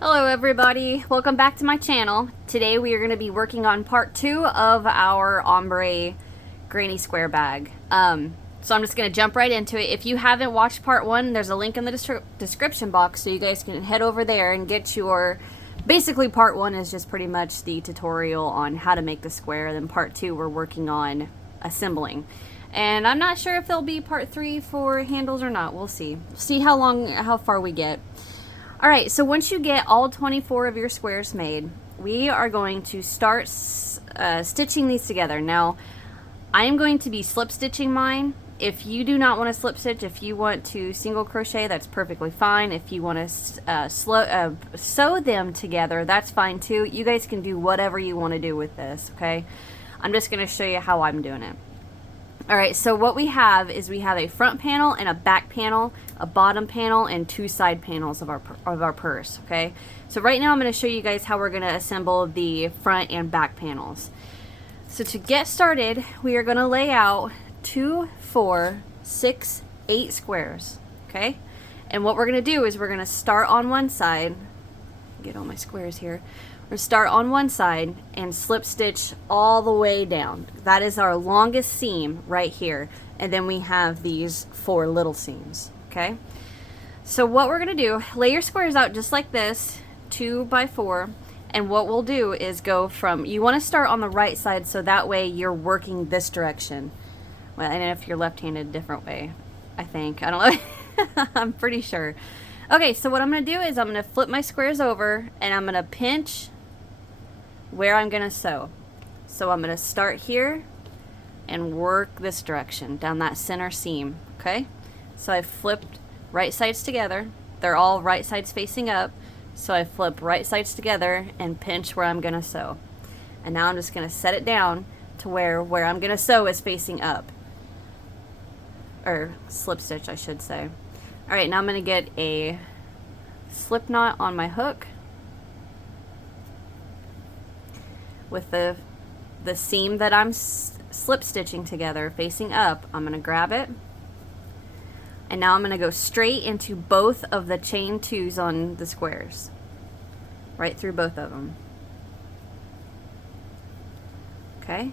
Hello everybody, welcome back to my channel. Today we are going to be working on part 2 of our Ombre granny square bag. So I'm just going to jump right into it. If you haven't watched part 1, there's a link in the description box so you guys can head over there and get your... Basically part 1 is just pretty much the tutorial on how to make the square, and then part 2 we're working on assembling. And I'm not sure if there'll be part 3 for handles or not. We'll see. See how far we get. Alright, so once you get all 24 of your squares made, we are going to start stitching these together. Now, I am going to be slip stitching mine. If you do not want to slip stitch, if you want to single crochet, that's perfectly fine. If you want to sew them together, that's fine too. You guys can do whatever you want to do with this, okay? I'm just going to show you how I'm doing it. Alright, so what we have is we have a front panel and a back panel, a bottom panel, and 2 side panels of our purse, okay? So right now I'm going to show you guys how we're going to assemble the front and back panels. So to get started, we are going to lay out 2, 4, 6, 8 squares, okay? And what we're going to do is we're going to start on one side, get all my squares here. We're going to start on one side and slip stitch all the way down. That is our longest seam right here. And then we have these 4 little seams, okay? So what we're going to do, lay your squares out just like this, 2 by 4. And what we'll do is go from, you want to start on the right side so that way you're working this direction. Well, and if you're left-handed, different way, I think. I don't know. I'm pretty sure. Okay, so what I'm going to do is I'm going to flip my squares over and I'm going to pinch where I'm going to sew. So I'm going to start here and work this direction down that center seam, okay? So I flipped right sides together. They're all right sides facing up. So I flip right sides together and pinch where I'm going to sew. And now I'm just going to set it down to where I'm going to sew is facing up. Or slip stitch, I should say. Alright, now I'm going to get a slip knot on my hook with the seam that I'm slip stitching together facing up. I'm going to grab it, and now I'm going to go straight into both of the chain 2s on the squares, right through both of them. Okay,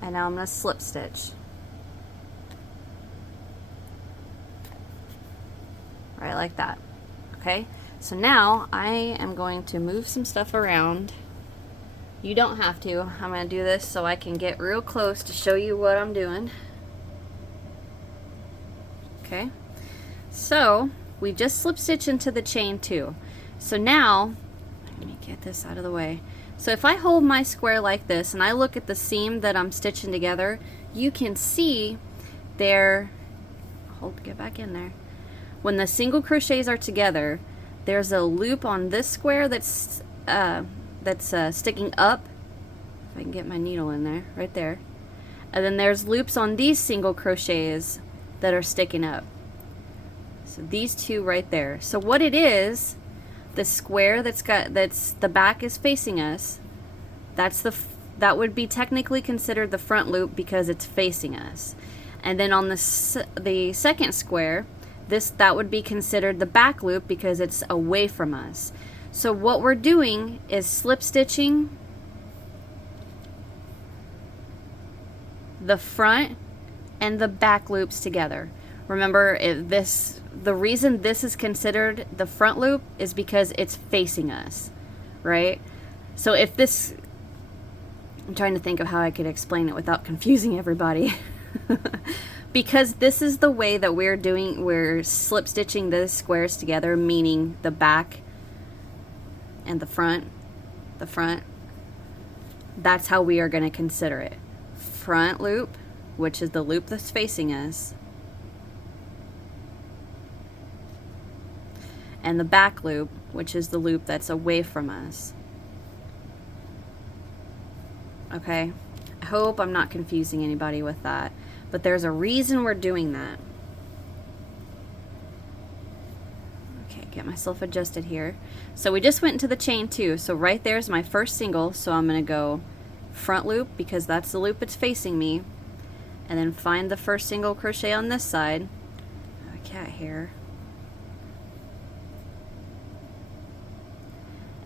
and now I'm going to slip stitch right like that. Okay, so now I am going to move some stuff around. You don't have to. I'm going to do this so I can get real close to show you what I'm doing. Okay, so we just slip stitch into the chain 2. So now, let me get this out of the way. So if I hold my square like this and I look at the seam that I'm stitching together, you can see there, get back in there. When the single crochets are together, there's a loop on this square that's sticking up. If I can get my needle in there, right there. And then there's loops on these single crochets that are sticking up. So these 2 right there. So what it is, the square that's the back is facing us. That would be technically considered the front loop because it's facing us. And then on the second square, that would be considered the back loop because it's away from us. So what we're doing is slip stitching the front and the back loops together. Remember, the reason this is considered the front loop is because it's facing us, right? So if this, I'm trying to think of how I could explain it without confusing everybody. Because this is the way that we're slip stitching the squares together, meaning the back and the front, that's how we are going to consider it. Front loop, which is the loop that's facing us, and the back loop, which is the loop that's away from us. Okay, I hope I'm not confusing anybody with that, but there's a reason we're doing that. Get myself adjusted here. So we just went into the chain 2. So right there's my first single. So I'm going to go front loop because that's the loop it's facing me. And then find the first single crochet on this side. A cat hair.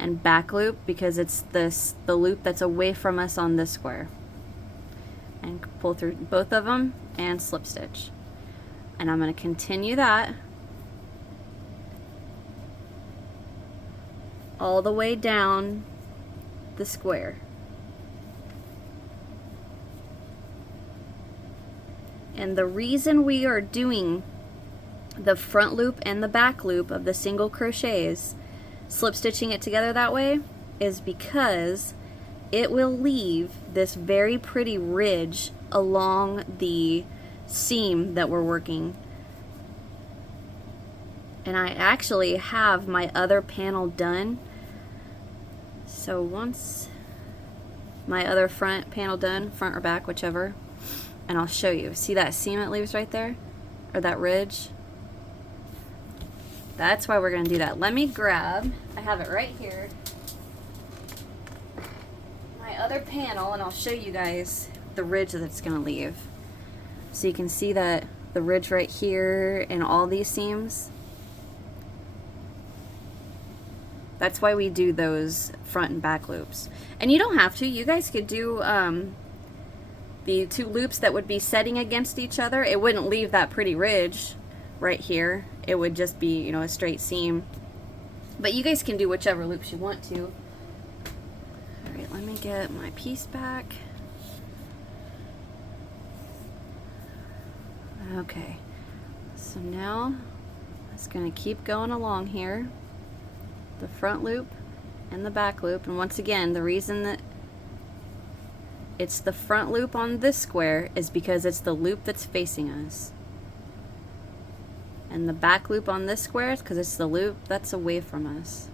and back loop because it's the loop that's away from us on this square. And pull through both of them and slip stitch. And I'm going to continue that all the way down the square. And the reason we are doing the front loop and the back loop of the single crochets, slip stitching it together that way, is because it will leave this very pretty ridge along the seam that we're working. And I actually have my other panel done. So once my other front panel done, front or back, whichever, and I'll show you. See that seam it leaves right there? Or that ridge? That's why we're going to do that. Let me grab, I have it right here, my other panel, and I'll show you guys the ridge that it's going to leave. So you can see that the ridge right here and all these seams. That's why we do those front and back loops. And you don't have to. You guys could do the two loops that would be setting against each other. It wouldn't leave that pretty ridge right here. It would just be, you know, a straight seam. But you guys can do whichever loops you want to. Alright, let me get my piece back. Okay, so now it's going to keep going along here. The front loop and the back loop. And once again, the reason that it's the front loop on this square is because it's the loop that's facing us. And the back loop on this square is because it's the loop that's away from us.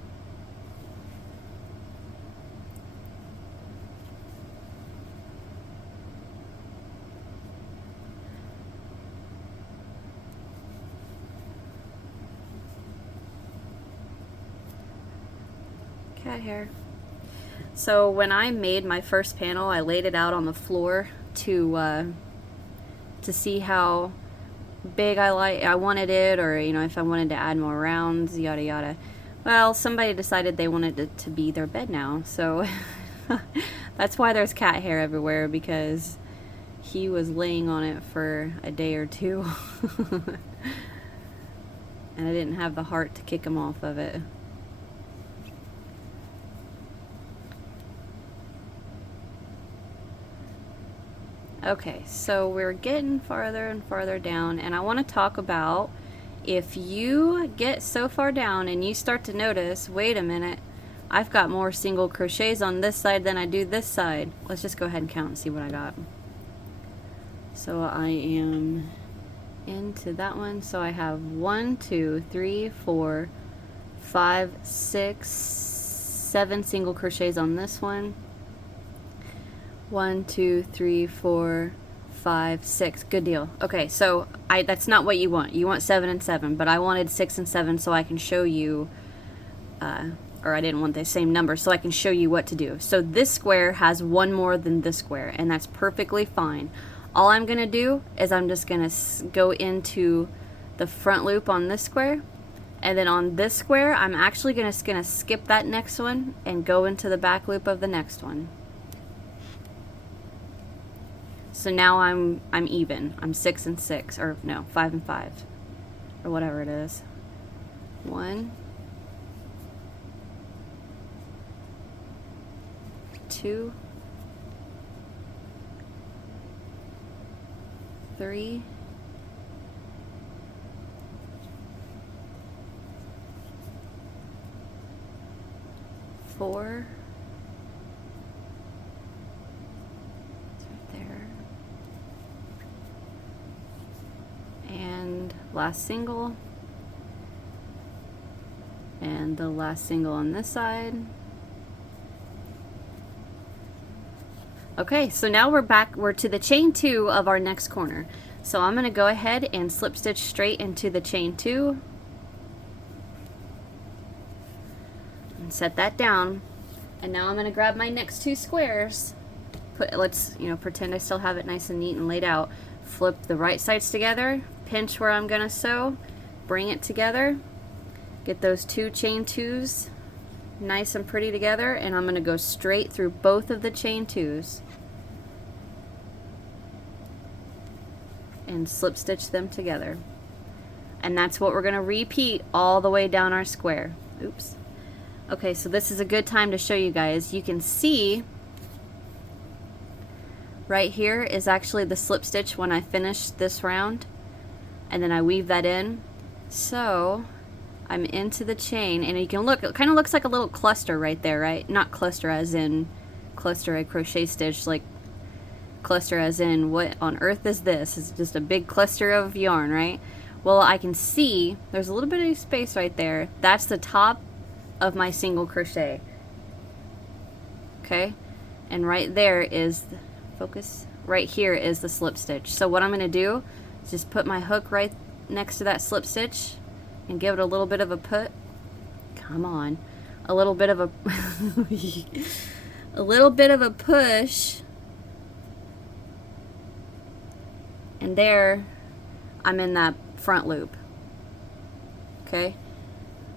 Cat hair. So when I made my first panel, I laid it out on the floor to see how big I wanted it, or you know, if I wanted to add more rounds, yada yada. Well, somebody decided they wanted it to be their bed now, so that's why there's cat hair everywhere, because he was laying on it for a day or two and I didn't have the heart to kick him off of it. Okay, so we're getting farther and farther down, and I want to talk about if you get so far down and you start to notice, wait a minute, I've got more single crochets on this side than I do this side. Let's just go ahead and count and see what I got. So I am into that one, so I have 1, 2, 3, 4, 5, 6, 7 single crochets on this one. 1, 2, 3, 4, 5, 6. Good deal. Okay, so that's not what you want. You want 7 and 7, but I wanted 6 and 7 so I can show you, or I didn't want the same number, so I can show you what to do. So this square has one more than this square, and that's perfectly fine. All I'm going to do is I'm just going to go into the front loop on this square, and then on this square, I'm actually going to skip that next one and go into the back loop of the next one. So now I'm even. I'm 6 and 6, or no, 5 and 5, or whatever it is. 1, 2, 3, 4. And last single, and the last single on this side. Okay, so now we're to the chain 2 of our next corner. So I'm going to go ahead and slip stitch straight into the chain 2 and set that down. And now I'm going to grab my next 2 squares. Let's pretend I still have it nice and neat and laid out. Flip the right sides together, pinch where I'm going to sew, bring it together, get those 2 chain 2s nice and pretty together, and I'm going to go straight through both of the chain twos and slip stitch them together. And that's what we're going to repeat all the way down our square. Oops. Okay, so this is a good time to show you guys. You can see right here is actually the slip stitch when I finish this round, and then I weave that in. So I'm into the chain, and you can look, it kind of looks like a little cluster right there, right? Not cluster as in cluster a crochet stitch, like cluster as in what on earth is this? It's just a big cluster of yarn, right? Well, I can see there's a little bit of space right there. That's the top of my single crochet. Okay, and right there is the focus. Right here is the slip stitch. So what I'm going to do is just put my hook right next to that slip stitch and give it a little bit of a put. Come on, a little bit of a a little bit of a push, and there I'm in that front loop. Okay,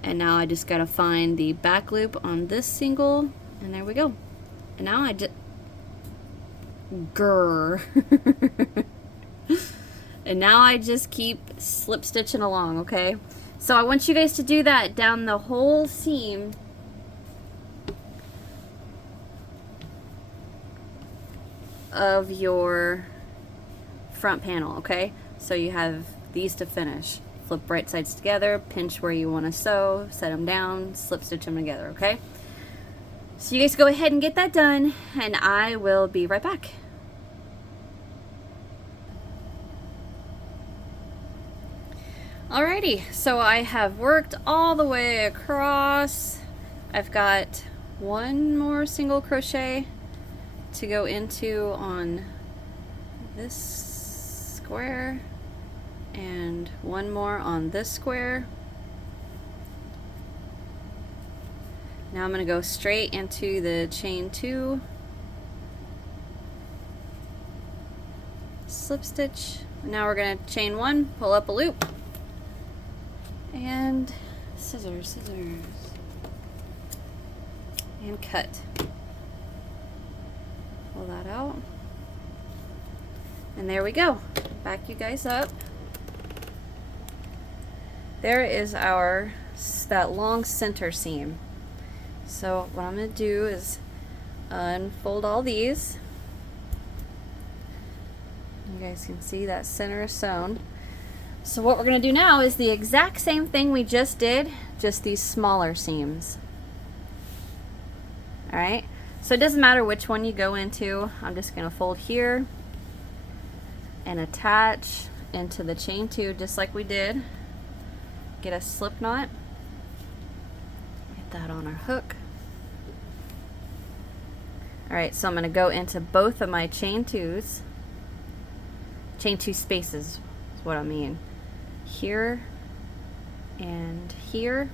and now I just gotta find the back loop on this single, and there we go. And now I just and now I just keep slip stitching along. Okay, so I want you guys to do that down the whole seam of your front panel. Okay, so you have these to finish. Flip right sides together, pinch where you want to sew, set them down, slip stitch them together. Okay, so you guys go ahead and get that done, and I will be right back. Alrighty, so I have worked all the way across. I've got one more single crochet to go into on this square, and one more on this square. Now I'm going to go straight into the chain 2, slip stitch. Now we're going to chain 1, pull up a loop, and scissors, and cut. Pull that out, and there we go. Back you guys up. There is that long center seam. So what I'm going to do is unfold all these. You guys can see that center is sewn. So what we're going to do now is the exact same thing we just did, just these smaller seams. Alright, so it doesn't matter which one you go into. I'm just going to fold here and attach into the chain 2 just like we did. Get a slip knot, get that on our hook. Alright, so I'm going to go into both of my chain 2s, chain 2 spaces is what I mean, here and here.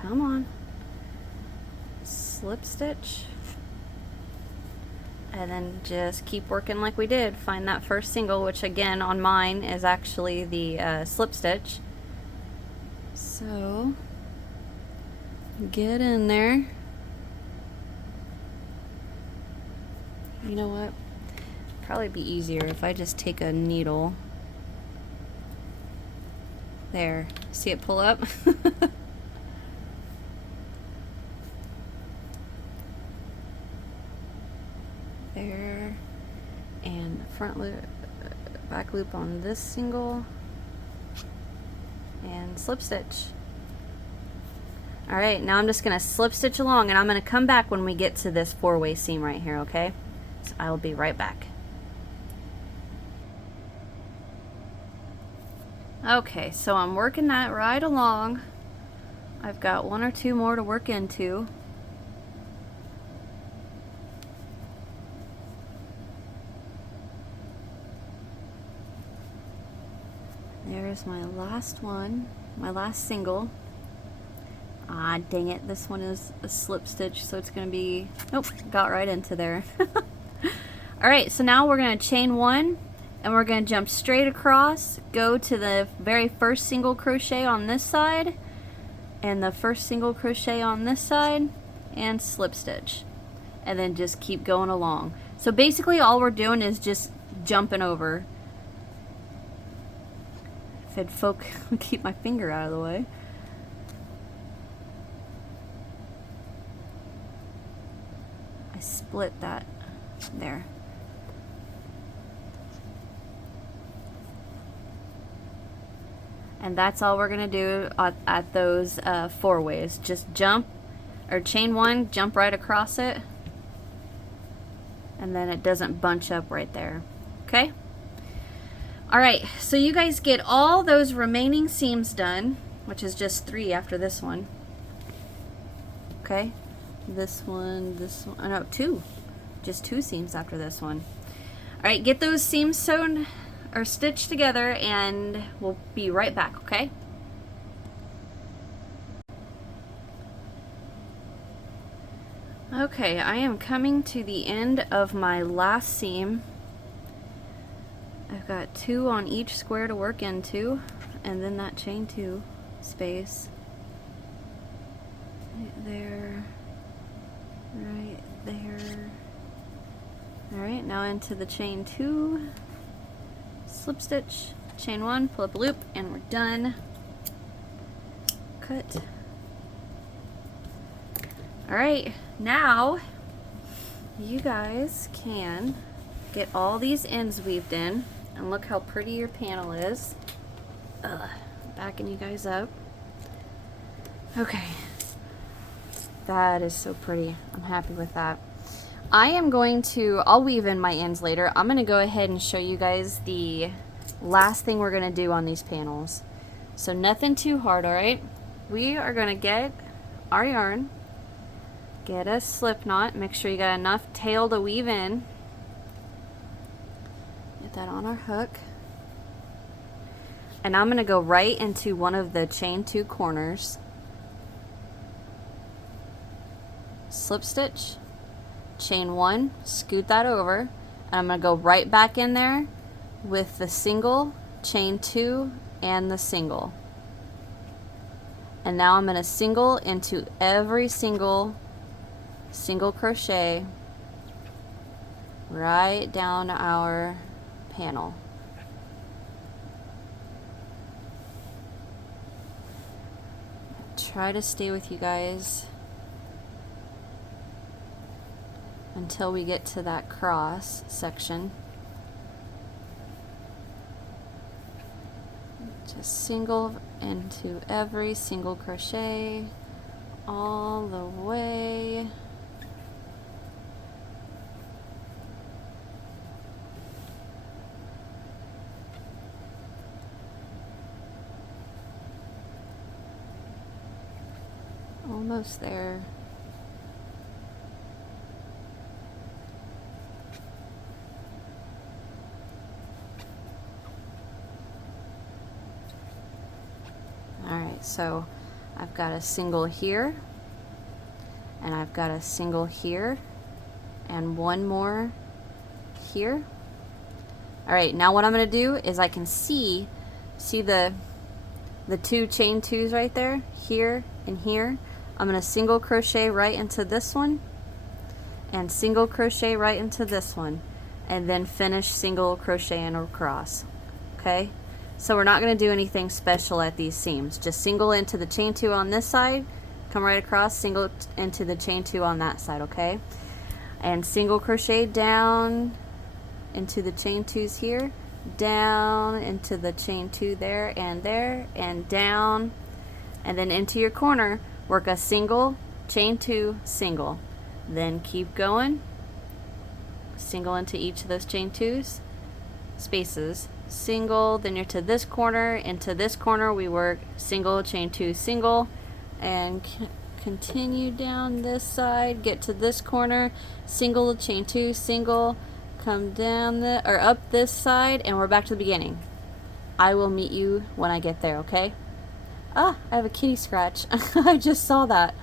Come on, slip stitch, and then just keep working like we did. Find that first single, which again on mine is actually the slip stitch. So get in there. You know what? Probably be easier if I just take a needle. There. See it pull up? There, and front loop, back loop on this single, and slip stitch. Alright, now I'm just going to slip stitch along, and I'm going to come back when we get to this 4-way seam right here, okay? So I'll be right back. Okay, so I'm working that right along. I've got 1 or 2 more to work into. There's my last one, my last single. Ah, dang it, this one is a slip stitch, so it's going to be, nope, got right into there. Alright, so now we're going to chain 1, and we're going to jump straight across, go to the very first single crochet on this side, and the first single crochet on this side and slip stitch, and then just keep going along. So basically all we're doing is just jumping over. If I'd keep my finger out of the way. I split that there. And that's all we're gonna do at those 4 ways. Just jump, or chain 1, jump right across it, and then it doesn't bunch up right there. Okay? Alright, so you guys get all those remaining seams done, which is just 3 after this one. Okay? This one, no, 2. Just 2 seams after this one. Alright, get those seams sewn or stitched together, and we'll be right back, okay? Okay, I am coming to the end of my last seam. I've got 2 on each square to work into, and then that chain 2 space. Right there, right there. Alright, now into the chain 2, slip stitch, chain 1, pull up a loop, and we're done. Cut. Alright, now you guys can get all these ends weaved in, and look how pretty your panel is. Backing you guys up. Okay, that is so pretty. I'm happy with that. I'll weave in my ends later. I'm going to go ahead and show you guys the last thing we're going to do on these panels. So nothing too hard, alright? We are going to get our yarn, get a slip knot, make sure you got enough tail to weave in. Get that on our hook. And I'm going to go right into one of the chain 2 corners. Slip stitch, chain 1, scoot that over, and I'm going to go right back in there with the single, chain 2, and the single. And now I'm going to single into every single crochet right down our panel. Try to stay with you guys until we get to that cross section. Just single into every single crochet all the way. Almost there. Alright, so I've got a single here, and I've got a single here, and one more here. Alright, now what I'm going to do is I can see the 2 chain 2s right there, here and here. I'm going to single crochet right into this one, and single crochet right into this one, and then finish single crocheting across. Okay? So we're not going to do anything special at these seams. Just single into the chain 2 on this side, come right across, single into the chain 2 on that side, okay? And single crochet down into the chain 2s here, down into the chain 2 there, and down, and then into your corner, work a single, chain 2, single. Then keep going, single into each of those chain 2s, spaces, single, then you're to this corner, into this corner we work single, chain 2, single, and continue down this side, get to this corner, single, chain 2, single, come down or up this side, and we're back to the beginning. I will meet you when I get there, okay? Ah, I have a kitty scratch. I just saw that.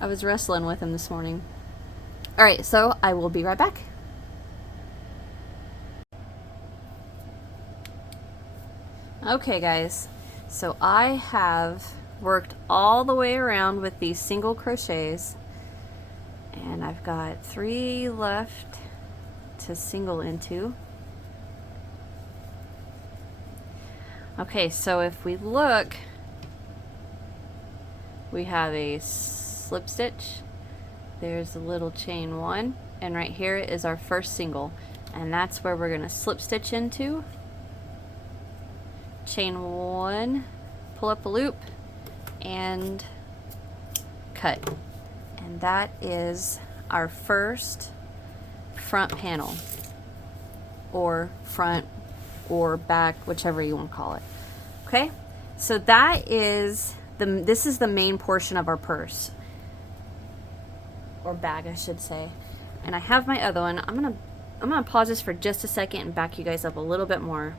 I was wrestling with him this morning. Alright, so I will be right back. Okay guys, so I have worked all the way around with these single crochets, and I've got 3 left to single into. Okay, so if we look, we have a slip stitch, there's a little chain 1, and right here is our first single, and that's where we're going to slip stitch into, chain 1, pull up a loop, and cut. And that is our first front panel, or front or back, whichever you want to call it. Okay, so that is this is the main portion of our purse, or bag I should say. And I have my other one. I'm gonna pause this for just a second and back you guys up a little bit more.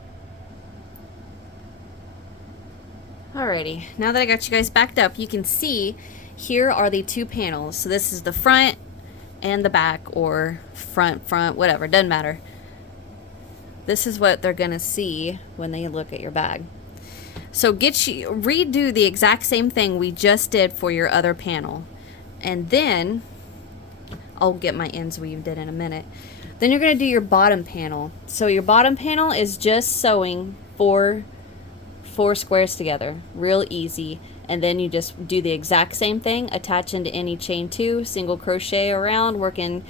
Alrighty, now that I got you guys backed up, you can see here are the 2 panels. So this is the front and the back, or front, whatever, doesn't matter. This is what they're gonna see when they look at your bag. So redo the exact same thing we just did for your other panel, and then I'll get my ends weaved in a minute. Then you're gonna do your bottom panel. So your bottom panel is just sewing 4 squares together, real easy. And then you just do the exact same thing, attach into any chain 2, single crochet around, working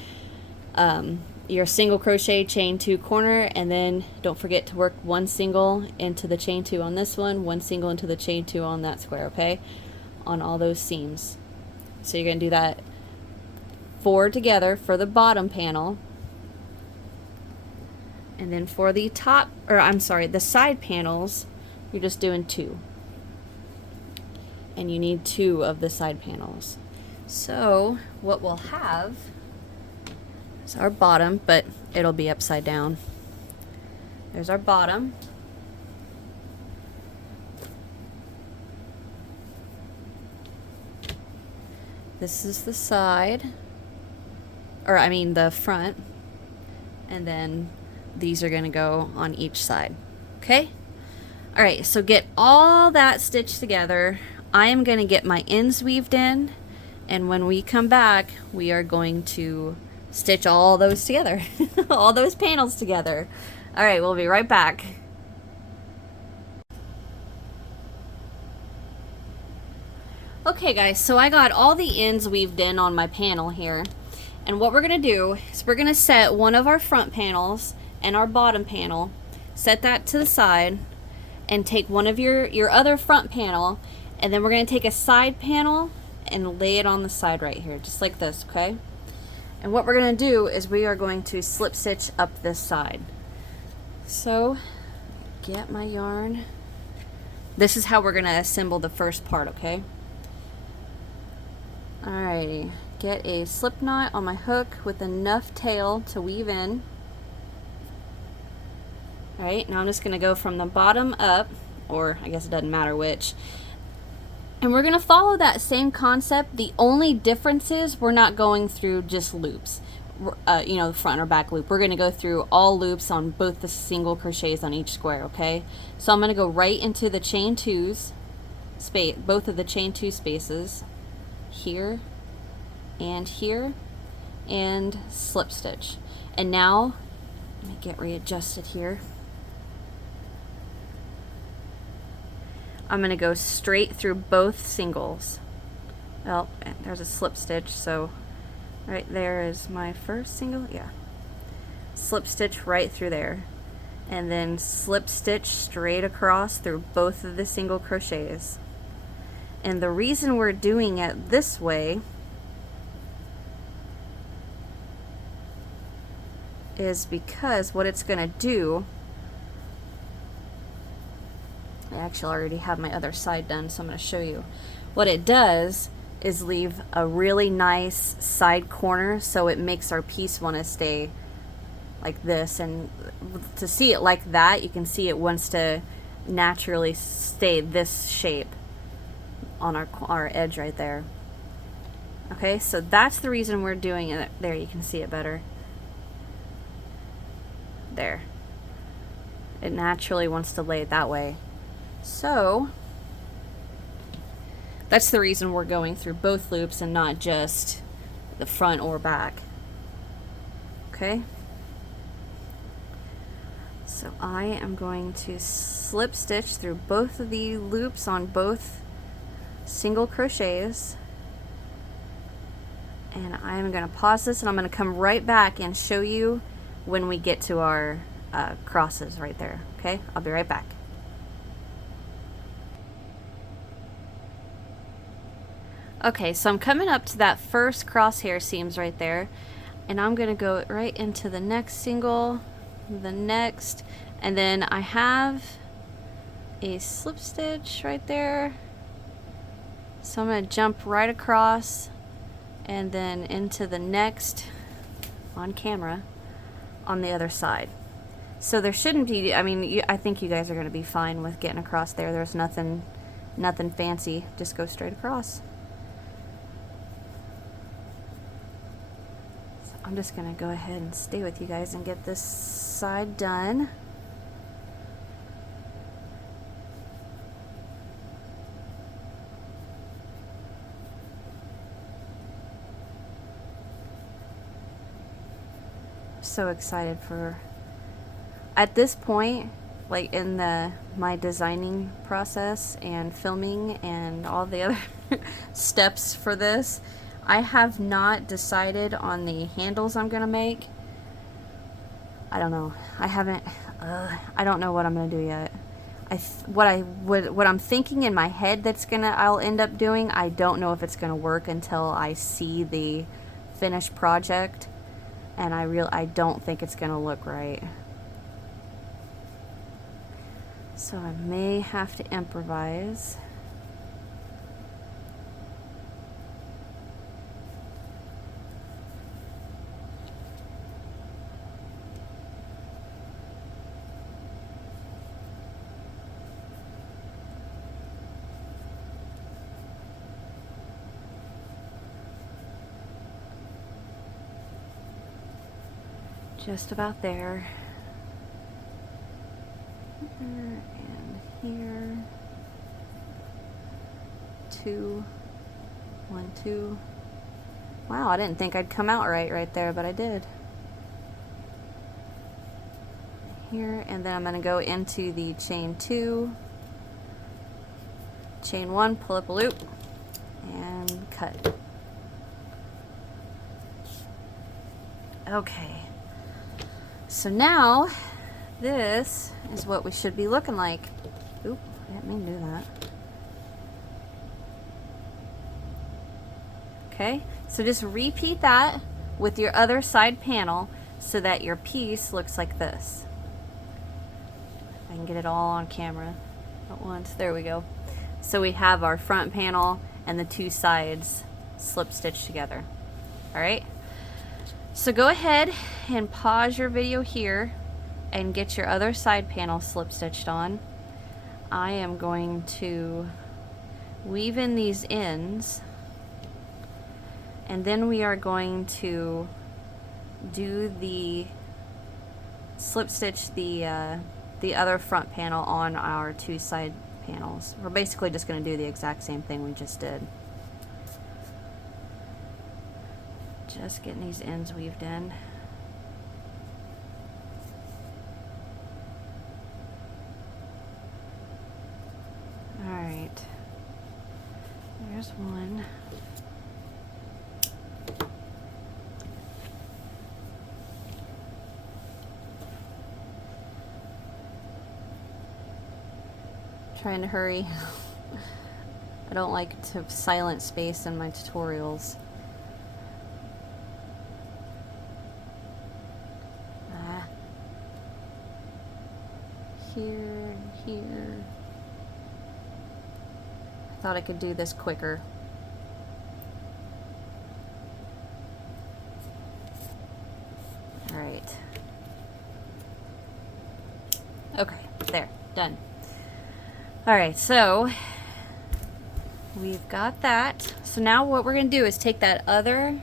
your single crochet, chain 2 corner, and then don't forget to work 1 single into the chain 2 on this one, 1 single into the chain 2 on that square, okay, on all those seams. So you're going to do that 4 together for the bottom panel, and then for the top, or I'm sorry, the side panels, you're just doing 2, and you need 2 of the side panels. So what we'll have is our bottom, but it'll be upside down. There's our bottom. This is the side, or I mean the front, and then these are going to go on each side. Okay? Alright, so get all that stitched together. I am going to get my ends weaved in, and when we come back, we are going to stitch all those together, all those panels together. Alright, we'll be right back. Okay guys, so I got all the ends weaved in on my panel here, and what we're going to do is we're going to set one of our front panels and our bottom panel, set that to the side, and take one of your other front panel, and then we're going to take a side panel and lay it on the side right here, just like this, okay? And what we're going to do is we are going to slip stitch up this side. So, get my yarn. This is how we're going to assemble the first part, okay? Alrighty, get a slip knot on my hook with enough tail to weave in. Alright, now I'm just going to go from the bottom up, or I guess it doesn't matter which. And we're going to follow that same concept. The only difference is we're not going through just loops, you know, the front or back loop. We're going to go through all loops on both the single crochets on each square, okay? So I'm going to go right into the chain 2s, both of the chain 2 spaces, here, and slip stitch. And now, let me get readjusted here. I'm going to go straight through both singles. Well, there's a slip stitch, so right there is my first single. Yeah. Slip stitch right through there. And then slip stitch straight across through both of the single crochets. And the reason we're doing it this way is because what it's going to do, I actually already have my other side done, so I'm going to show you. What it does is leave a really nice side corner, so it makes our piece want to stay like this. And to see it like that, you can see it wants to naturally stay this shape on our edge right there. Okay, so that's the reason we're doing it. There, you can see it better. There. It naturally wants to lay it that way. So That's the reason we're going through both loops and not just the front or back. Okay? So I am going to slip stitch through both of the loops on both single crochets. And I'm going to pause this and I'm going to come right back and show you when we get to our crosses right there. Okay? I'll be right back. Okay, so I'm coming up to that first crosshair seams right there, and I'm going to go right into the next single, the next, and then I have a slip stitch right there. So I'm going to jump right across and then into the next on camera on the other side. So there shouldn't be, I mean, I think you guys are going to be fine with getting across there. There's nothing fancy. Just go straight across. So I'm just going to go ahead and stay with you guys and get this side done. So excited for, at this point, like in my designing process and filming and all the other steps for this, I have not decided on the handles I'm gonna make. I don't know. I haven't. I don't know what I'm gonna do yet. What I'm thinking in my head I'll end up doing. I don't know if it's gonna work until I see the finished project. And I don't think it's gonna look right. So I may have to improvise. Just about there. And here. 2, 1, 2. Wow, I didn't think I'd come out right there, but I did. Here, and then I'm going to go into the chain 2, chain 1, pull up a loop, and cut. Okay. So now, this is what we should be looking like. Oop, I didn't mean to do that. Okay, so just repeat that with your other side panel so that your piece looks like this. If I can get it all on camera at once. There we go. So we have our front panel and the two sides slip stitched together. All right. So go ahead and pause your video here and get your other side panel slip stitched on. I am going to weave in these ends, and then we are going to do the slip stitch the other front panel on our two side panels. We're basically just going to do the exact same thing we just did. Just getting these ends weaved in. Alright. There's one. Trying to hurry. I don't like to silent space in my tutorials. Here and here. I thought I could do this quicker. All right. Okay, there, done. All right, so we've got that. So now what we're gonna do is take that other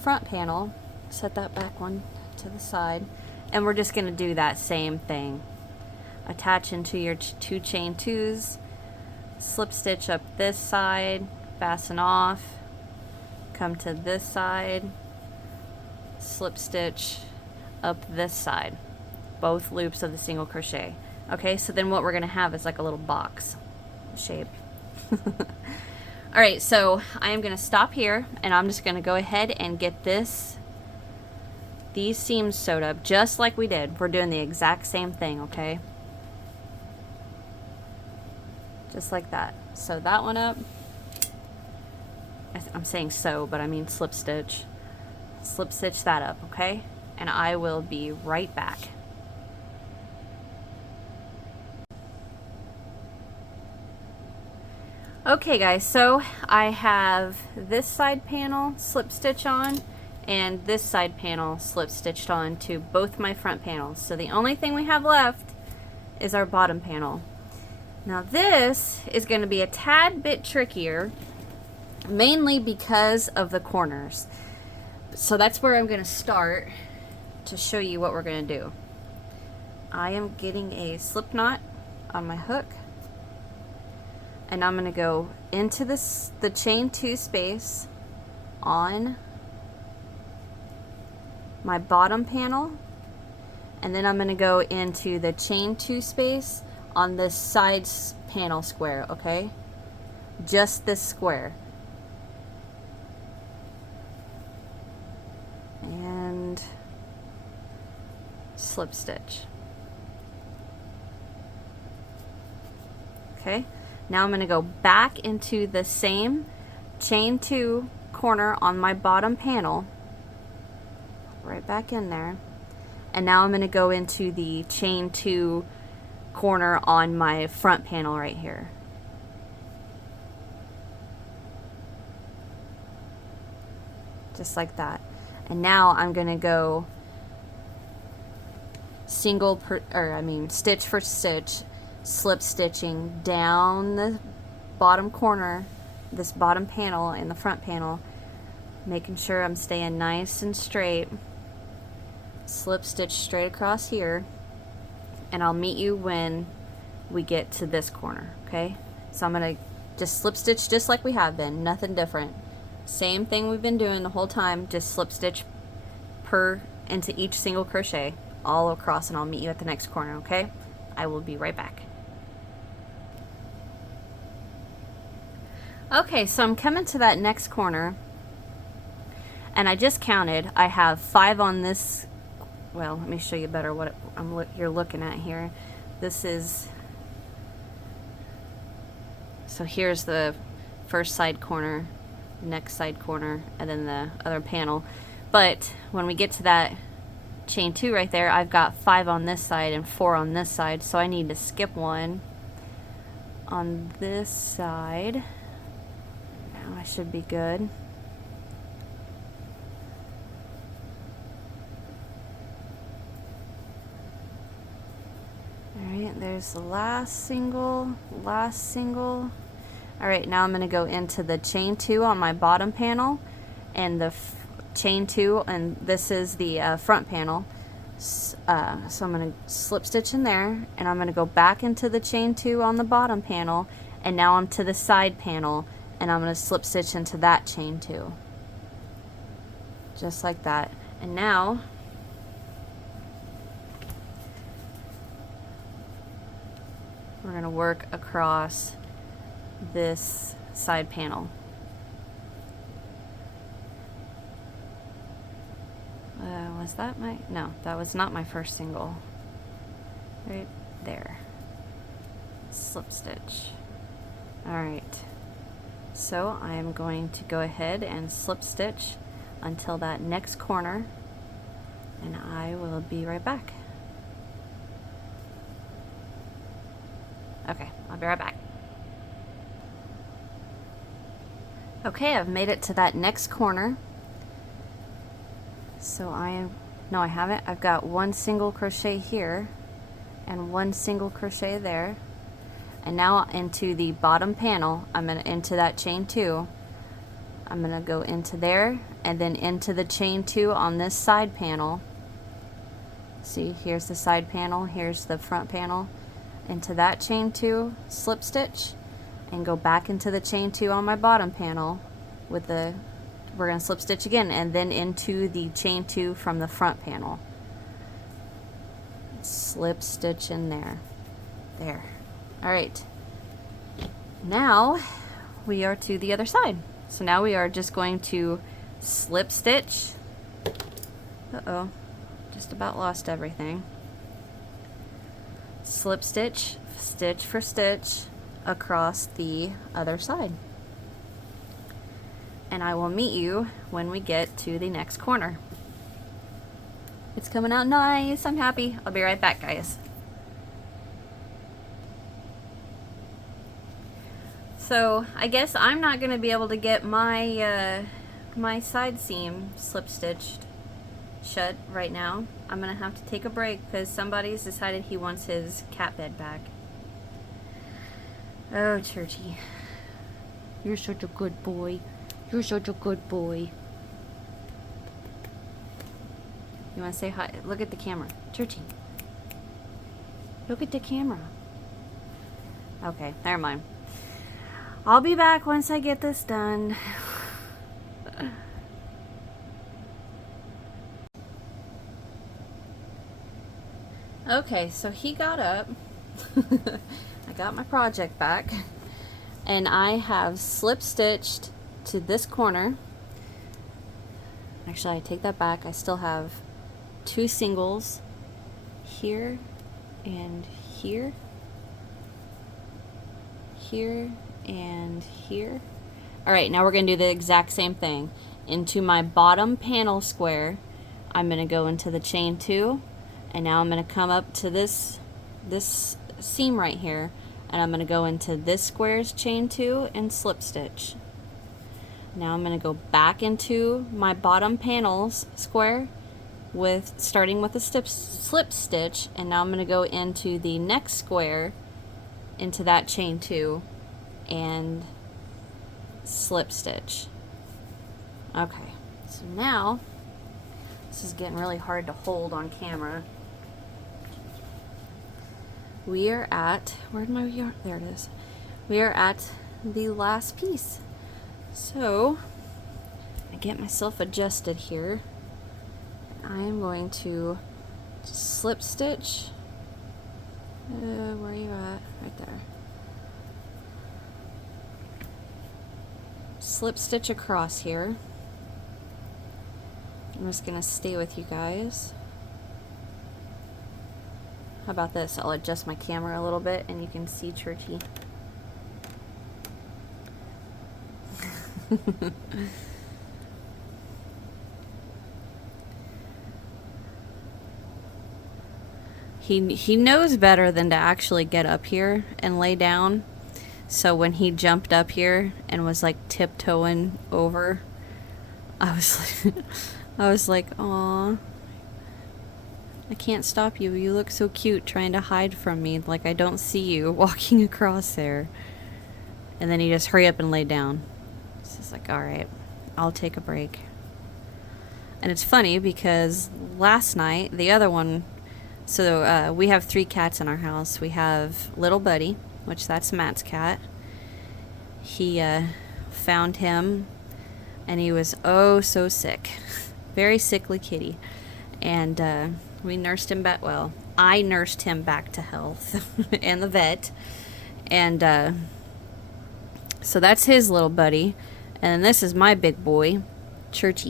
front panel, set that back one to the side, and we're just going to do that same thing. Attach into your two chain twos, slip stitch up this side, fasten off, come to this side, slip stitch up this side, both loops of the single crochet. Okay, so then what we're gonna have is like a little box shape. All right, so I am gonna stop here and I'm just gonna go ahead and get these seams sewed up just like we did. We're doing the exact same thing, okay? Just like that. Sew that one up. I'm saying sew, but I mean slip stitch. Slip stitch that up, okay? And I will be right back. Okay guys, so I have this side panel slip stitch on and this side panel slip stitched on to both my front panels. So the only thing we have left is our bottom panel. Now this is going to be a tad bit trickier, mainly because of the corners. So that's where I'm going to start to show you what we're going to do. I am getting a slip knot on my hook, and I'm going to go into the chain 2 space on my bottom panel, and then I'm going to go into the chain 2 space on this side panel square, okay? Just this square. And slip stitch. Okay, now I'm going to go back into the same chain 2 corner on my bottom panel, right back in there, and now I'm going to go into the chain 2 corner on my front panel right here. Just like that. And now I'm going to go stitch for stitch, slip stitching down the bottom corner, this bottom panel and the front panel, making sure I'm staying nice and straight. Slip stitch straight across here, and I'll meet you when we get to this corner, okay? So I'm gonna just slip stitch just like we have been, nothing different. Same thing we've been doing the whole time, just slip stitch into each single crochet all across, and I'll meet you at the next corner, okay? I will be right back. Okay, so I'm coming to that next corner, and I just counted. I have 5 on this. Well, let me show you better what you're looking at here. This is, so here's the first side corner, next side corner, and then the other panel. But when we get to that chain 2 right there, I've got 5 on this side and 4 on this side, so I need to skip one on this side. Now I should be good. Alright, there's the last single. Alright, now I'm going to go into the chain 2 on my bottom panel and the chain 2, and this is the front panel. So I'm going to slip stitch in there, and I'm going to go back into the chain 2 on the bottom panel, and now I'm to the side panel, and I'm going to slip stitch into that chain 2. Just like that. And now we're going to work across this side panel. Was that my, no, that was not my first single. Right there. Slip stitch. Alright, so I am going to go ahead and slip stitch until that next corner, and I will be right back. Okay, I'll be right back. Okay, I've made it to that next corner. So no, I haven't. I've got 1 single crochet here and 1 single crochet there. And now into the bottom panel, I'm going to into that chain 2. I'm going to go into there and then into the chain 2 on this side panel. See, here's the side panel, here's the front panel. Into that chain 2, slip stitch, and go back into the chain 2 on my bottom panel with the, we're going to slip stitch again, and then into the chain 2 from the front panel. Slip stitch in there. There. Alright. Now we are to the other side. So now we are just going to slip stitch. Uh-oh. Just about lost everything. Slip stitch, stitch for stitch across the other side. And I will meet you when we get to the next corner. It's coming out nice. I'm happy. I'll be right back, guys. So I guess I'm not going to be able to get my my side seam slip stitched shut right now. I'm going to have to take a break because somebody's decided he wants his cat bed back. Oh, Churchy. You're such a good boy. You're such a good boy. You want to say hi? Look at the camera. Churchy. Look at the camera. Okay, never mind. I'll be back once I get this done. Okay, so he got up. I got my project back. And I have slip stitched to this corner. Actually, I take that back. I still have 2 singles here and here. Here and here. Alright, now we're going to do the exact same thing. Into my bottom panel square, I'm going to go into the chain 2, and now I'm going to come up to this seam right here, and I'm going to go into this square's chain 2 and slip stitch. Now I'm going to go back into my bottom panels square with starting with a slip stitch, and now I'm going to go into the next square into that chain 2 and slip stitch. Okay, so now this is getting really hard to hold on camera. We are at, where'd my yarn, there it is. We are at the last piece. So I get myself adjusted here. I am going to slip stitch. Where are you at? Right there. Slip stitch across here. I'm just gonna stay with you guys. How about this? I'll adjust my camera a little bit and you can see Churchy. He knows better than to actually get up here and lay down. So when he jumped up here and was like tiptoeing over, I was like, aw, I can't stop you. You look so cute trying to hide from me. Like I don't see you walking across there. And then he just hurry up and lay down. It's just like, alright, I'll take a break. And it's funny because last night, the other one, so we have 3 cats in our house. We have Little Buddy, which that's Matt's cat. He found him and he was oh so sick. Very sickly kitty. And we nursed him back, well, I nursed him back to health and the vet. And so that's his little buddy. And this is my big boy, Church.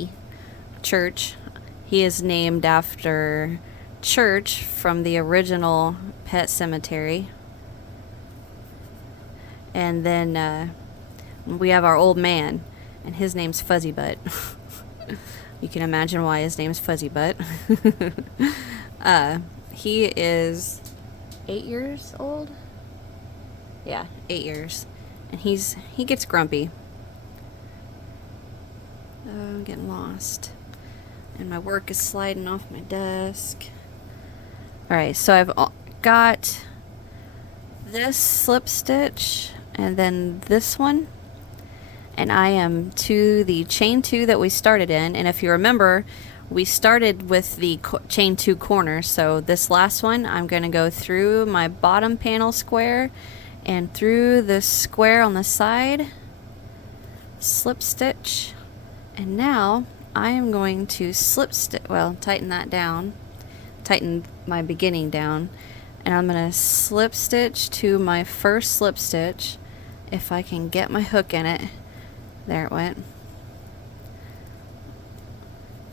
He is named after Church from the original Pet Cemetery. And then we have our old man, and his name's Fuzzy Butt. You can imagine why his name's Fuzzy Butt. He is 8 years old. Yeah, 8 years, and he gets grumpy. Oh, I'm getting lost, and my work is sliding off my desk. All right, so I've got this slip stitch and then this one, and I am to the chain 2 that we started in. And if you remember, we started with the chain 2 corners, so this last one I'm going to go through my bottom panel square and through this square on the side, slip stitch, and now I am going to tighten that down, tighten my beginning down, and I'm going to slip stitch to my first slip stitch if I can get my hook in it. There it went.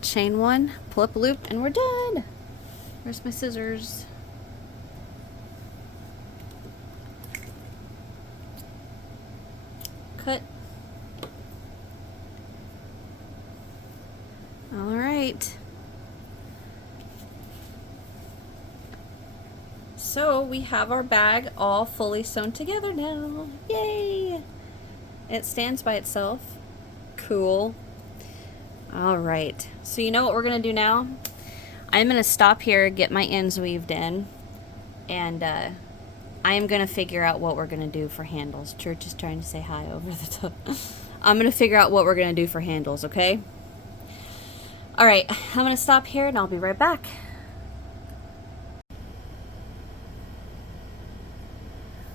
Chain one, pull up a loop, and we're done. Where's my scissors? Cut. All right. So we have our bag all fully sewn together now. Yay! It stands by itself. Cool. All right. So you know what we're gonna do now? I'm gonna stop here, get my ends weaved in, and I am gonna figure out what we're gonna do for handles. Church is trying to say hi over the top. I'm gonna figure out what we're gonna do for handles, okay? All right, I'm gonna stop here and I'll be right back.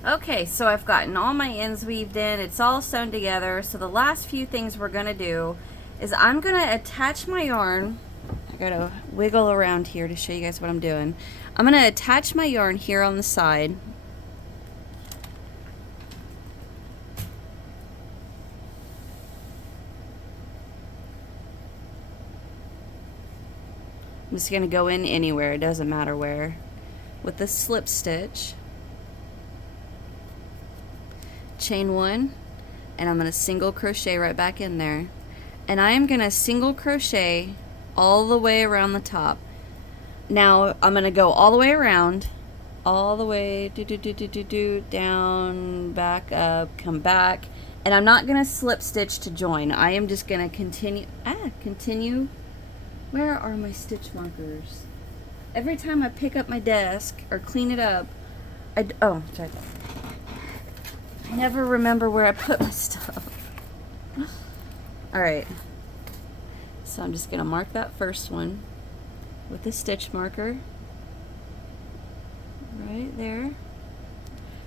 Okay, so I've gotten all my ends weaved in. It's all sewn together. So the last few things we're gonna do is I'm gonna attach my yarn. I gotta wiggle around here to show you guys what I'm doing. I'm gonna attach my yarn here on the side. I'm just gonna go in anywhere, it doesn't matter where, with the slip stitch. Chain one, and I'm gonna single crochet right back in there, and I am gonna single crochet all the way around the top. Now I'm gonna go all the way around, all the way down, back up, come back, and I'm not gonna slip stitch to join. I am just gonna continue. Where are my stitch markers? Every time I pick up my desk or clean it up, sorry. I never remember where I put my stuff. Alright. So I'm just going to mark that first one with a stitch marker. Right there.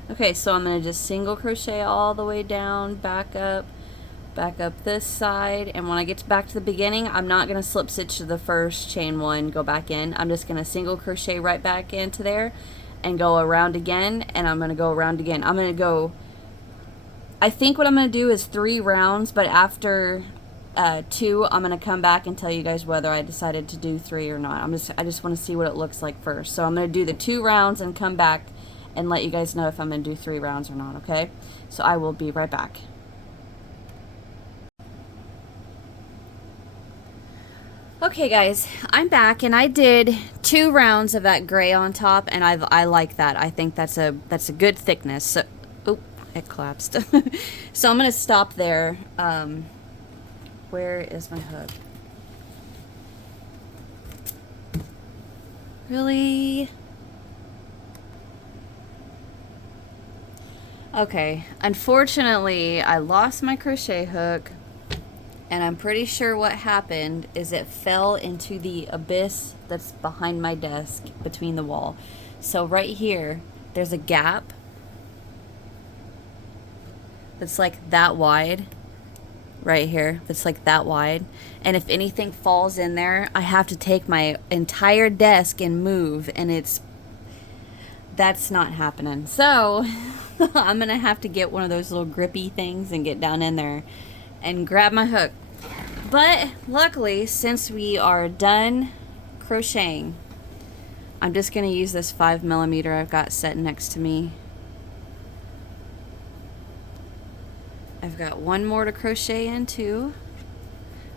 Okay, so I'm going to just single crochet all the way down, back up this side, and when I get back to the beginning, I'm not going to slip stitch to the first chain one, go back in. I'm just going to single crochet right back into there and go around again, and I'm going to go around again. I'm going to go, I think what I'm going to do is 3 rounds, but after 2, I'm going to come back and tell you guys whether I decided to do 3 or not. I just want to see what it looks like first. So I'm going to do the 2 rounds and come back and let you guys know if I'm going to do 3 rounds or not, okay? So I will be right back. Okay guys, I'm back, and I did 2 rounds of that gray on top, and I like that. I think that's a good thickness. So, oh, it collapsed. So I'm gonna stop there. Where is my hook? Really? Okay, unfortunately, I lost my crochet hook. And I'm pretty sure what happened is it fell into the abyss that's behind my desk between the wall. So right here, there's a gap that's like that wide. Right here, that's like that wide. And if anything falls in there, I have to take my entire desk and move, and that's not happening. So I'm gonna have to get one of those little grippy things and get down in there and grab my hook. But luckily, since we are done crocheting, I'm just going to use this 5mm I've got set next to me. I've got one more to crochet into,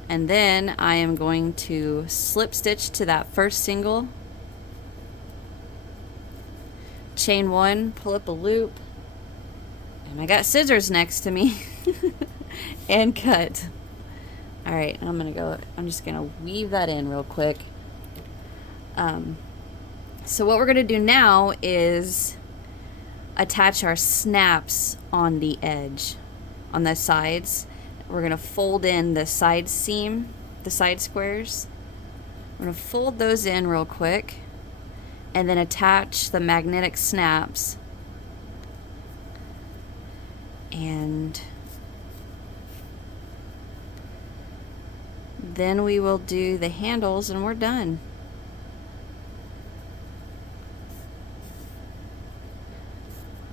and then I am going to slip stitch to that first single, chain one, pull up a loop, and I got scissors next to me. And cut. Alright, I'm just gonna weave that in real quick. So what we're gonna do now is attach our snaps on the edge, on the sides. We're gonna fold in the side seam, the side squares. We're gonna fold those in real quick and then attach the magnetic snaps And then we will do the handles and we're done.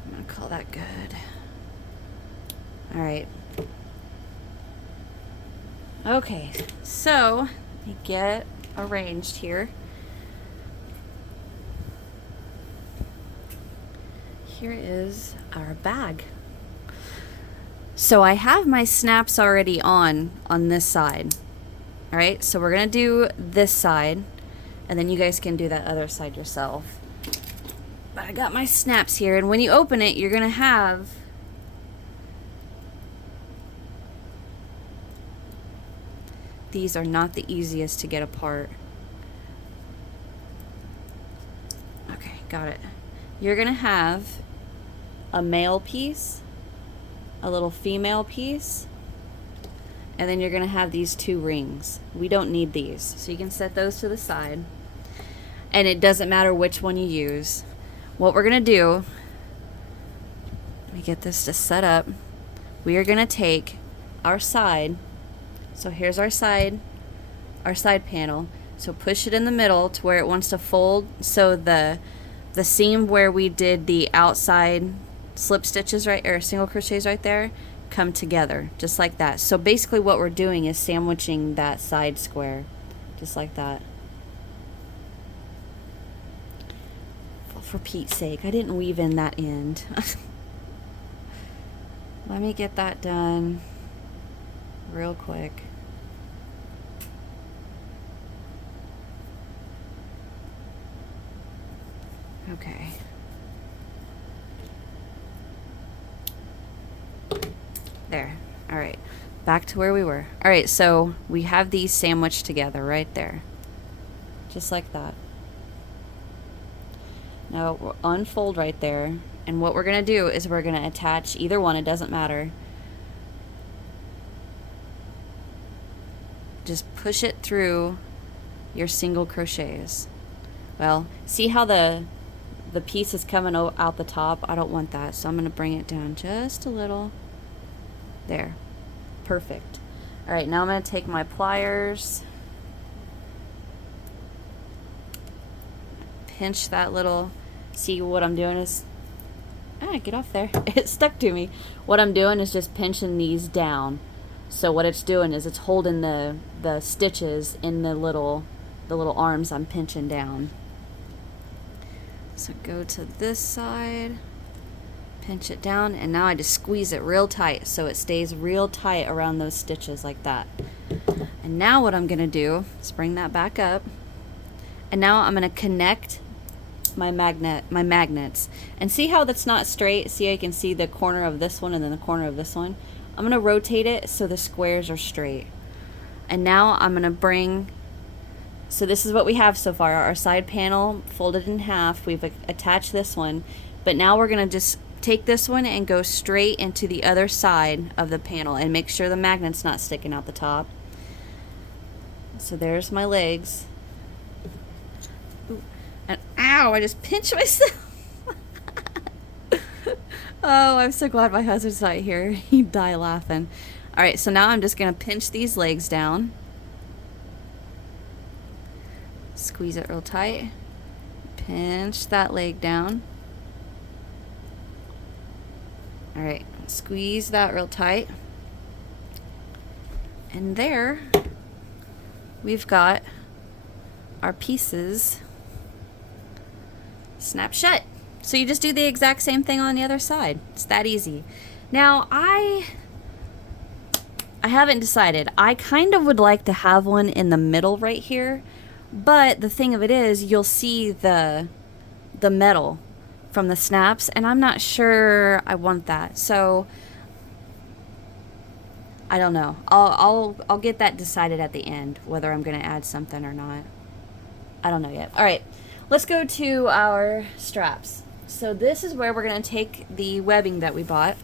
I'm gonna call that good. All right. Okay, so let me get arranged here. Here is our bag. So I have my snaps already on this side. All right, so we're gonna do this side, and then you guys can do that other side yourself. But I got my snaps here, and when you open it, you're gonna have these are not the easiest to get apart. Okay, got it. You're gonna have a male piece, a little female piece, and then you're gonna have these two rings. We don't need these, so you can set those to the side. And it doesn't matter which one you use. What we're gonna do, let me get this to set up. We are gonna take our side. So here's our side panel. So push it in the middle to where it wants to fold. So the seam where we did the outside slip stitches right, or single crochets right there, come together just like that. So basically what we're doing is sandwiching that side square just like that. For Pete's sake, I didn't weave in that end. Let me get that done real quick. Okay. There. All right. Back to where we were. All right, so we have these sandwiched together right there. Just like that. Now we'll unfold right there, and what we're going to do is we're going to attach either one, it doesn't matter. Just push it through your single crochets. Well, see how the piece is coming out the top? I don't want that, so I'm going to bring it down just a little. There. Perfect. All right, now I'm going to take my pliers, pinch that little, see what I'm doing is, get off there. It stuck to me. What I'm doing is just pinching these down. So what it's doing is it's holding the stitches in the little arms I'm pinching down. So go to this side, pinch it down, and now I just squeeze it real tight so it stays real tight around those stitches like that. And now what I'm gonna do is bring that back up, and now I'm gonna connect my magnets. And see how that's not straight? See how you can see the corner of this one and then the corner of this one? I'm gonna rotate it so the squares are straight. And now I'm gonna bring, so this is what we have so far, our side panel folded in half. We've attached this one, but now we're gonna just take this one and go straight into the other side of the panel and make sure the magnet's not sticking out the top. So there's my legs. Ooh. And ow, I just pinched myself. Oh, I'm so glad my husband's not here. He'd die laughing. All right, so now I'm just gonna pinch these legs down. Squeeze it real tight. Pinch that leg down. All right, squeeze that real tight. And there we've got our pieces snap shut. So you just do the exact same thing on the other side. It's that easy. Now I haven't decided. I kind of would like to have one in the middle right here, but the thing of it is you'll see the metal from the snaps, and I'm not sure I want that. So I don't know. I'll get that decided at the end whether I'm going to add something or not. I don't know yet. All right, let's go to our straps. So this is where we're going to take the webbing that we bought,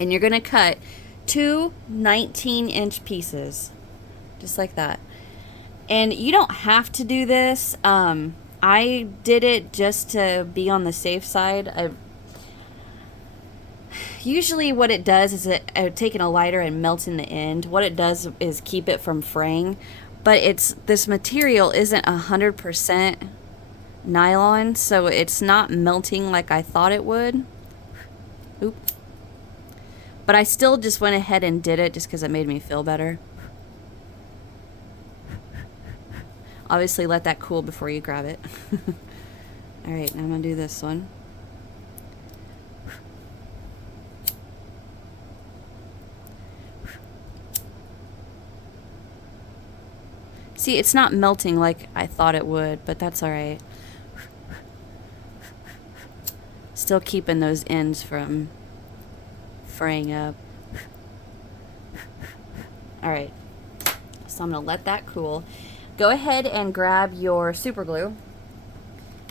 and you're going to cut two 19-inch pieces, just like that. And you don't have to do this. I did it just to be on the safe side. Usually what it does is taking a lighter and melting the end. What it does is keep it from fraying, but this material isn't 100% nylon, so it's not melting like I thought it would. Oop. But I still just went ahead and did it just because it made me feel better. Obviously let that cool before you grab it. Alright, now I'm going to do this one. See, it's not melting like I thought it would, but that's alright. Still keeping those ends from fraying up. Alright, so I'm going to let that cool. Go ahead and grab your super glue,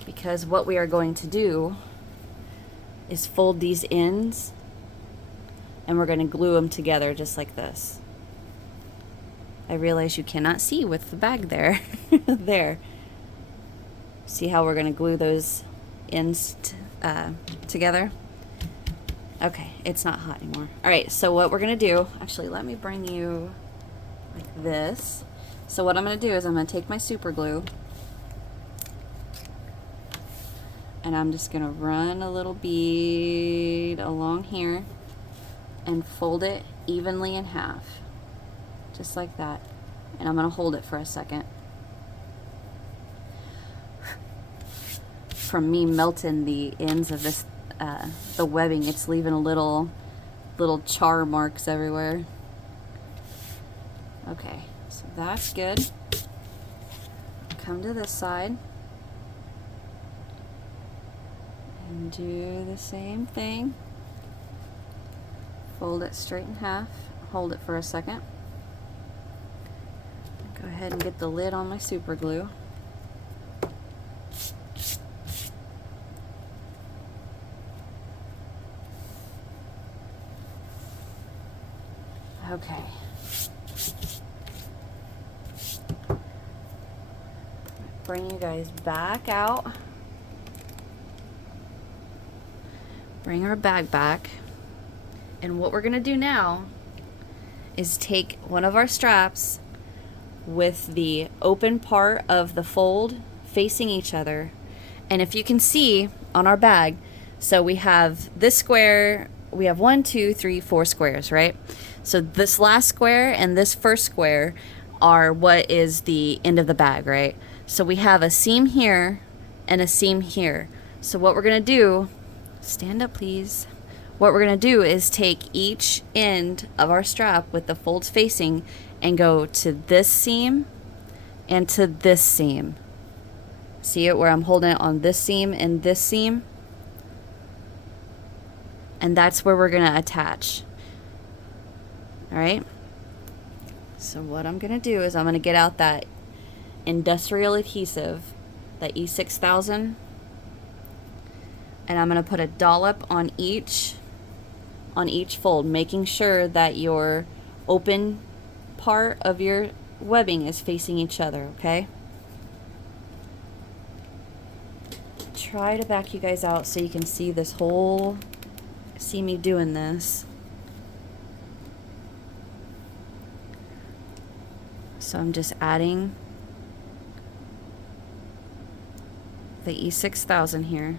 because what we are going to do is fold these ends and we're going to glue them together just like this. I realize you cannot see with the bag there. There. See how we're going to glue those ends together? Okay, it's not hot anymore. Alright, so what we're going to do, actually let me bring you like this. So what I'm going to do is I'm going to take my super glue and I'm just going to run a little bead along here and fold it evenly in half. Just like that. And I'm going to hold it for a second. From me melting the ends of this, the webbing, it's leaving a little char marks everywhere. Okay, so that's good. Come to this side and do the same thing. Fold it straight in half. Hold it for a second. Go ahead and get the lid on my super glue. Okay. Bring you guys back out. Bring our bag back. And what we're going to do now is take one of our straps with the open part of the fold facing each other. And if you can see on our bag, so we have this square, we have 1, 2, 3, 4 squares, right? So this last square and this first square are what is the end of the bag, right? So we have a seam here and a seam here. So what we're gonna do, stand up please. What we're gonna do is take each end of our strap with the folds facing and go to this seam and to this seam. See it where I'm holding it on this seam and this seam? And that's where we're gonna attach. Alright? So what I'm gonna do is I'm gonna get out that industrial adhesive, that E6000, and I'm gonna put a dollop on each fold, making sure that your open part of your webbing is facing each other, okay? Try to back you guys out so you can see this whole, see me doing this. So I'm just adding the E6000 here.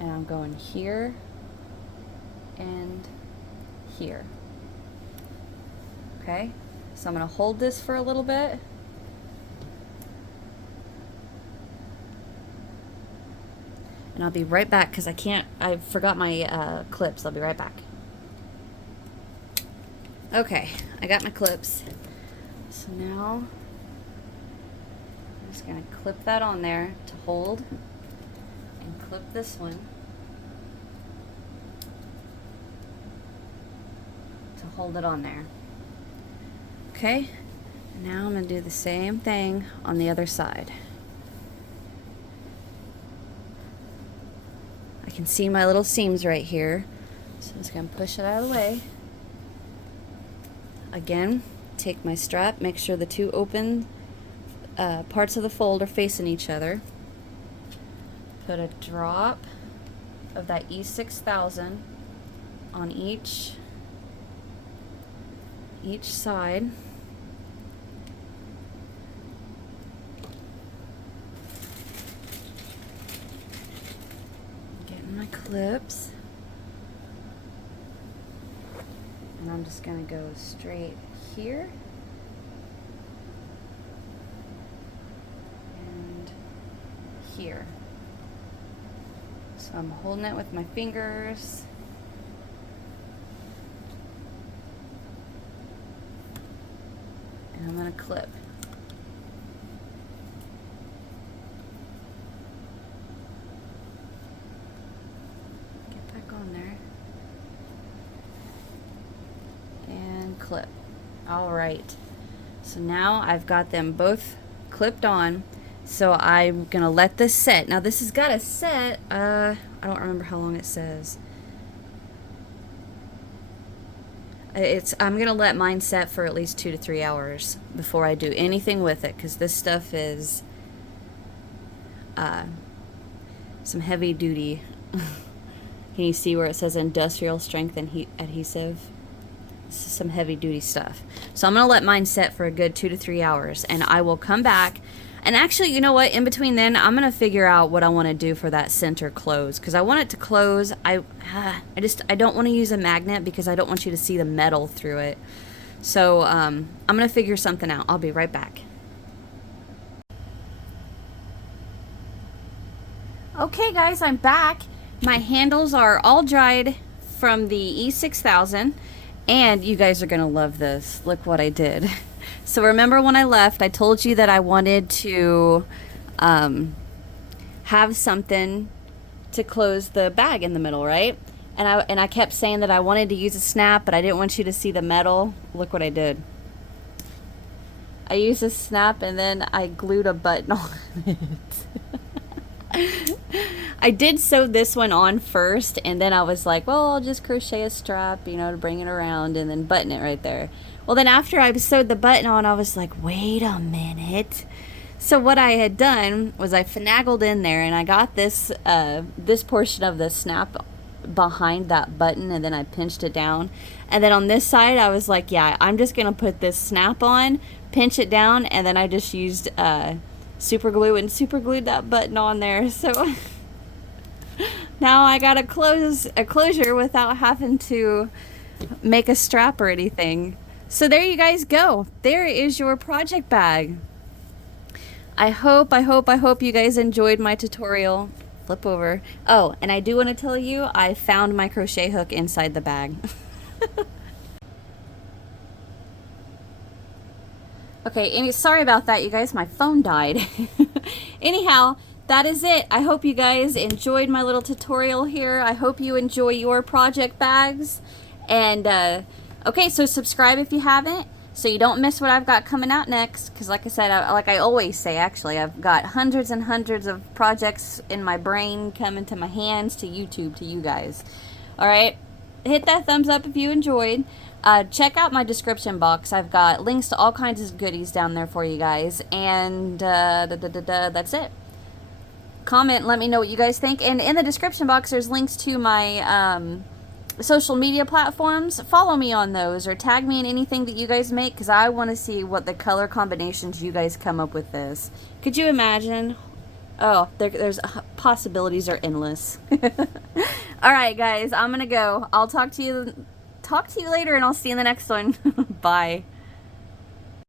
And I'm going here and here. Okay, so I'm going to hold this for a little bit. And I'll be right back because I forgot my clips. I'll be right back. Okay, I got my clips. So now I'm just going to clip that on there to hold, and clip this one to hold it on there. Okay, now I'm going to do the same thing on the other side. I can see my little seams right here, so I'm just going to push it out of the way. Again, take my strap, make sure the two open parts of the fold are facing each other. Put a drop of that E6000 on each side. Getting my clips. And I'm just going to go straight here. And here. So I'm holding it with my fingers. And I'm going to clip. Get back on there. And clip. All right. So now I've got them both clipped on. So I'm going to let this set. Now this has got to set, I don't remember how long it says. I'm going to let mine set for at least 2 to 3 hours before I do anything with it, because this stuff is some heavy duty. Can you see where it says industrial strength and adhesive? This is some heavy duty stuff. So I'm going to let mine set for a good 2 to 3 hours, and I will come back. And actually, you know what? In between then, I'm going to figure out what I want to do for that center close, because I want it to close. I don't want to use a magnet because I don't want you to see the metal through it. So I'm going to figure something out. I'll be right back. Okay, guys, I'm back. My handles are all dried from the E6000, and you guys are going to love this. Look what I did. So remember when I left, I told you that I wanted to have something to close the bag in the middle, right? And I kept saying that I wanted to use a snap, but I didn't want you to see the metal. Look what I did. I used a snap and then I glued a button on it. I did sew this one on first, and then I was like, well, I'll just crochet a strap, you know, to bring it around and then button it right there. Well, then after I sewed the button on, I was like, wait a minute. So what I had done was I finagled in there, and I got this this portion of the snap behind that button, and then I pinched it down. And then on this side, I was like, yeah, I'm just going to put this snap on, pinch it down, and then I just used super glue and super glued that button on there. So now I got a closure without having to make a strap or anything. So there you guys go. There is your project bag. I hope you guys enjoyed my tutorial. Flip over. Oh, and I do want to tell you, I found my crochet hook inside the bag. Okay, sorry about that, you guys. My phone died. Anyhow, that is it. I hope you guys enjoyed my little tutorial here. I hope you enjoy your project bags. And okay, so subscribe if you haven't, so you don't miss what I've got coming out next. Because like I said, like I always say, actually, I've got hundreds and hundreds of projects in my brain coming to my hands, to YouTube, to you guys. Alright, hit that thumbs up if you enjoyed. Check out my description box. I've got links to all kinds of goodies down there for you guys. And that's it. Comment, let me know what you guys think. And in the description box, there's links to my social media platforms. Follow me on those, or tag me in anything that you guys make, because I want to see what the color combinations you guys come up with this. Could you imagine? Oh, there's possibilities are endless. Alright guys, I'm gonna go. I'll talk to you later, and I'll see you in the next one. Bye.